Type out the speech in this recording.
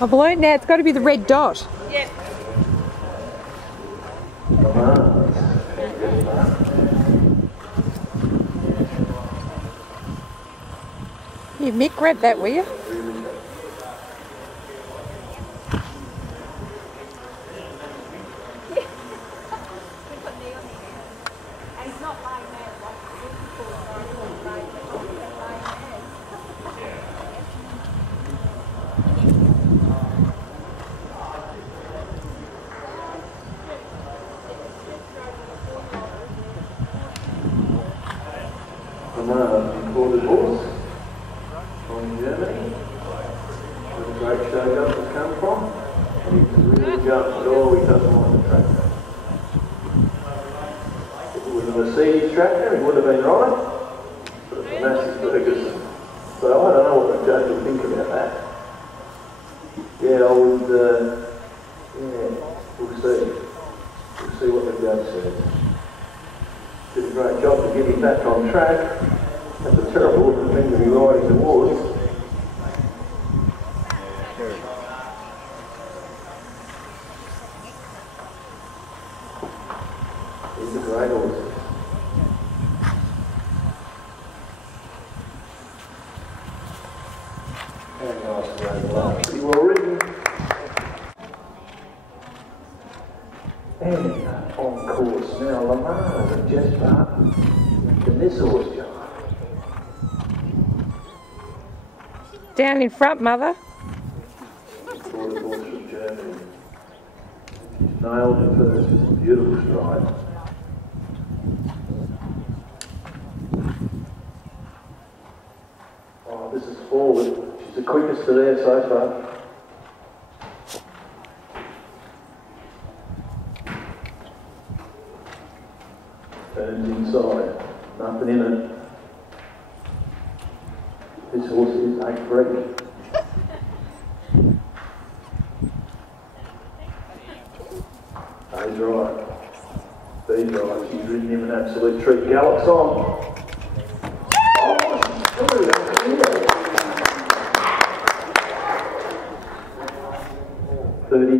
A balloon? Now it's got to be the red dot. Yep. Here, Mick, grab that, will you? Imported horse from Germany. Where the great show jumpers come from. He can really jump at all, he doesn't want the tractor. If it was a Mercedes tractor, he would have been right. But it's a massive Ferguson. So I don't know what the judge would think about that. Yeah, I would, we'll see. We'll see what the judge says. Did a great job to get him back on track. That's a terrible looking thing to be riding towards. These are great horses. Very nice to ride along. Pretty well ridden. And on course now, Lamar and Jess Barton in this horse job. Down in front, Mother. Imported horse from Germany. She's nailed it first with a beautiful stride. Oh, this is forward. She's the quickest to there so far. Turns inside, nothing in it. This horse is a freak. He's right. He's right. She's ridden him an absolute treat. Gallops on. Oh, she's through. That's clear. 30.